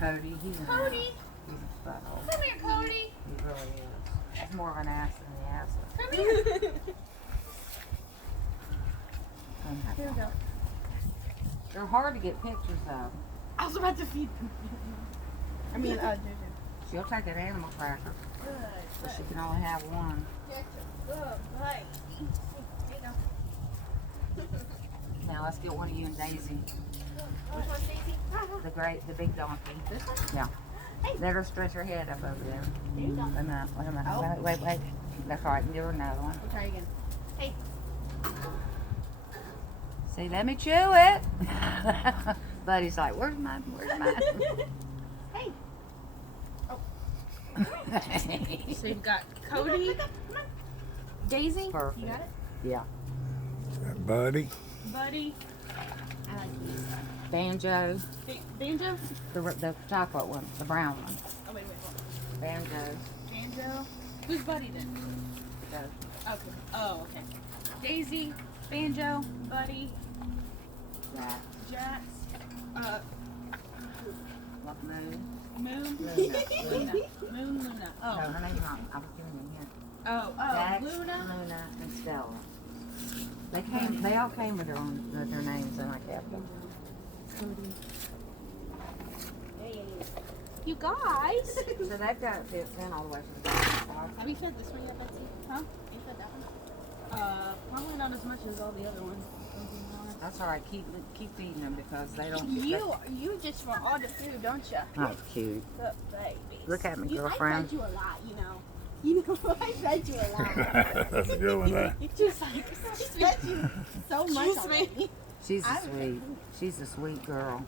Cody. He's an Cody. He's a butthole. Come here, Cody. He really is. He's more of an ass than the ass. Come here. Here we go. They're hard to get pictures of. I was about to feed them. I mean, Juju. She'll take an animal cracker, Good. but she can only have one. That's a good boy. There you go. Now let's get one of you and Daisy. Which one's Daisy? The big donkey. This one? Yeah. Hey. Let her stretch her head up over there. There you go. Wait a minute, wait a minute. Oh. Wait. That's all right, give her another one. We'll try again. Hey. See, let me chew it. Buddy's like, where's mine? Hey. Oh. Hey. So you've got Cody, Daisy. Perfect. You got it? Yeah. Buddy. Buddy. I like these. Banjo. Banjo? The chocolate one. The brown one. Oh, wait. Banjo. Banjo. Who's Buddy then? Go. Okay. Oh, okay. Daisy, Banjo, Buddy, Jack. Jax, What moon? Moon. Luna. Luna. Oh, Oh. her name's wrong. I was giving you here. Oh, Jax, Luna. Luna, and Stella. They all came with their names, and I kept them. You guys. So they've got it fixed in all the way to the bottom. Have you fed this one yet, Betsy? Huh? You fed that one? Probably not as much as all the other ones. That's all right. Keep feeding them because they don't. You just want all the food, don't you? Oh, cute. Good babies. Look at me, I girlfriend. fed you a lot, you know. You know, I fed you a lot. That's a good one there. You just like, I fed you so much already. She's a sweet girl.